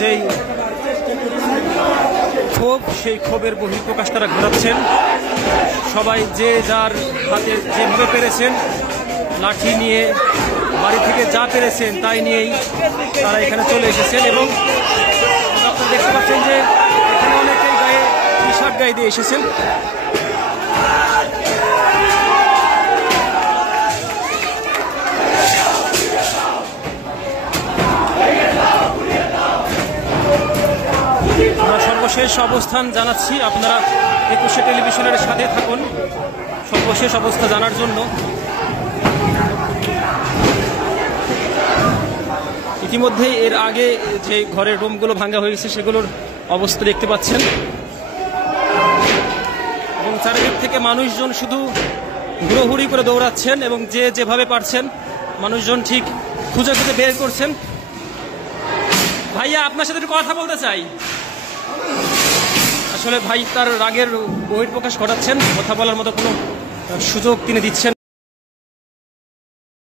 যেই ক্ষোভ, সেই ক্ষোভের বহিঃপ্রকাশ তারা ঘটাচ্ছেন। সবাই যে যার হাতে যেভাবে পেরেছেন, লাঠি নিয়ে, বাড়ি থেকে যা পেরেছেন তাই নিয়েই তারা এখানে চলে এসেছেন। এবং আপনারা দেখতে পাচ্ছেন যে এখানে অনেকেই গায়ে টি শার্ট গায়ে দিয়ে এসেছেন। আমরা সর্বশেষ অবস্থান জানাচ্ছি, আপনারা একুশে টেলিভিশনের সাথে থাকুন সর্বশেষ অবস্থা জানার জন্য। ইতিমধ্যেই এর আগে যে ঘরের রুমগুলো ভাঙা হয়েছে সেগুলোর অবস্থা দেখতে পাচ্ছেন, এবং চারিদিক থেকে মানুষজন শুধু হুড়োহুড়ি করে দৌড়াচ্ছেন এবং যে যেভাবে পারছেন মানুষজন ঠিক খুঁজে খুঁজে বের করছেন। ভাইয়া, আপনার সাথে একটু কথা বলতে চাই। আসলে ভাই তার রাগের বহিঃপ্রকাশ ঘটাচ্ছেন, কথা বলার মতো কোনো সুযোগ তিনি দিচ্ছেন।